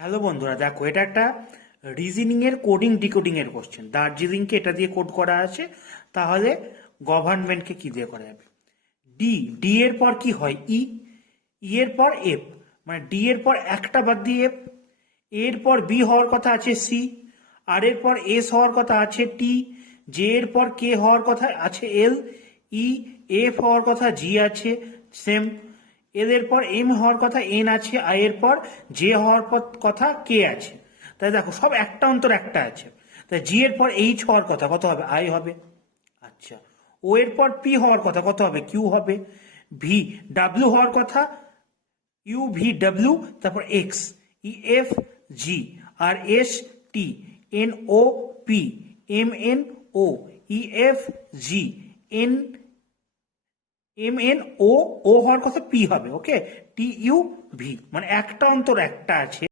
Hello বন্ধুরা, দেখো এটা একটা রিজনিং এর কোডিং ডিকোডিং এর কোশ্চেন। দার্জিলিংকে এটা দিয়ে কোড করা আছে, তাহলে গভর্নমেন্টকে কি দিয়ে করা যাবে? ডি, ডি এর পর কি হয়? ই, ই এর পর এফ, মানে ডি এর পর একটা বাদ দিয়ে এফ, এর পর বি হওয়ার কথা আছে সি, আর এর পর এস হওয়ার কথা আছে টি, জে এর পর কে হওয়ার কথা আছে এল, ই, এফ হওয়ার কথা জি আছে সেম, এল এর পর এম হওয়ার কথা এন আছে, আই এর পর জে হওয়ার পর কথা কে আছে। তাই দেখো সব একটা অন্তর একটা আছে। তাই জি এর পর এইচ হওয়ার কথা কত হবে? আই হবে। আচ্ছা, ও এর পর পি হওয়ার কথা কত হবে? কিউ হবে। ভি ডাব্লিউ হওয়ার কথা ইউ ভি ডাব্লিউ, তারপর X, E F G, R S T, N O P, M N O, E F G, N M N O, O হওয়ার কথা পি হবে। ওকে, টি ইউ ভি, মানে একটা অন্তর একটা আছে।